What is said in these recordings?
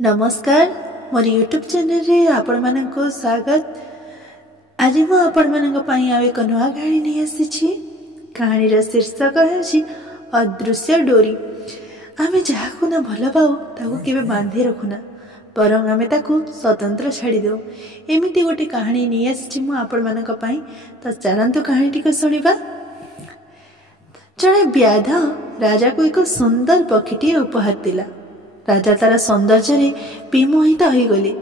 नमस्कार मोर YouTube channel रे आपण मानक स्वागत। आज मु आपण मानक पई आ एक नवा कहानी नहीं आसी। कहानी रो शीर्षक है अदृश्य डोरी। आमे जाहाकू ना भल पाऊ ताकू केबे बांधी रखुना, बरं आमे ताकू स्वतंत्र छाड़ी दो। एमिति गोटे कहानी नहीं आसी मु आपण मानक पई। तो चलंतु कहानी टिक सुनिबा। जड़े व्याध राजा को एक सुंदर पक्षीटी उपहार दिला। राजा तार सौंदर्य विमोहित हो गले।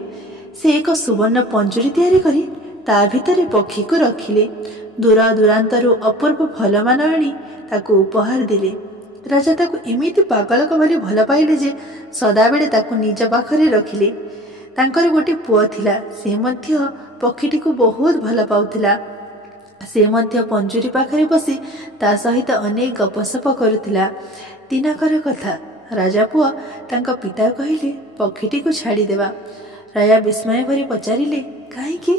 से एक सुवर्ण पंजुरी तैयारी करी ता भितर पक्षी को रखिले। दूर दूरांतरू अपूर्व फल मान आनी ताकू उपहार दिले। राजा ताकू एमिति पागलक भली भल पाइले जे सदाबेले ताकू निज पाखरे रखिले। तांकर गोटे पुआ थिला, से मध्य पक्षीटी को बहुत भल पाउथिला। से मध्य पंजुरी पाखरे बसी ता सहित अनेक गपसप करुथिला। दिनकर कथा। राजा पुआ तांका पिता कहले पक्षीटी को छाड़ी देवा। राजा विस्मय भरी पचारिले कहीं।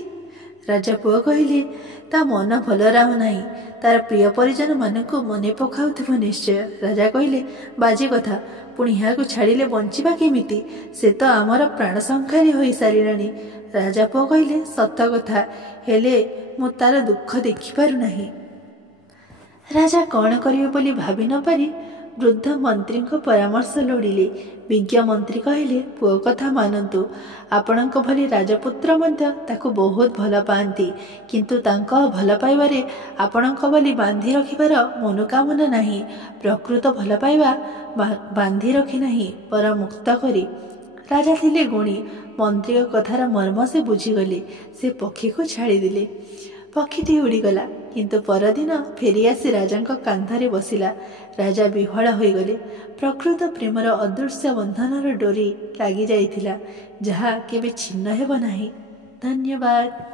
राजा पुआ कहले ता मन भल रहा नहीं, तार प्रिय परिजन मान को मने पकाउथिबो निश्चय। राजा कहले बाजी कथा, पुणी यहाँ को छाड़िले बंचिबा केमिति? से तो आमर प्राण संहारी हो सारिलानी। राजा पुआ कहले सत कथा, हेले मु तार दुख देखि पारु नाही। राजा कौन करिवे बोली भाभी न पारी वृद्ध मंत्री को परामर्श लोड़िले। विज्ञ मंत्री कहले पुओ कथा मानतु, आपणक भली राजपुत्र मध्य ताकू बहुत भल पाती, किंतु तांको भल पाइबारे आपणक भली बांधी रखिबार मनोकामना नाही। प्रकृत भल पाइबा बांधी रखी नाही पर मुक्त करी। राजा थिले गुणी। मंत्री कथार मर्म से बुझीगले। से पक्षी को छाड़ी दिले। पक्षीटी उड़ीगला, किंतु परदिन फेरी आसी राजांक कांधरे बसिला। राजा विह्वल होइगले। प्रकृत प्रेमर अदृश्य बंधनर डोरी लगी जाइथिला, जहा केबे छिन्न हेब नाही। धन्यवाद।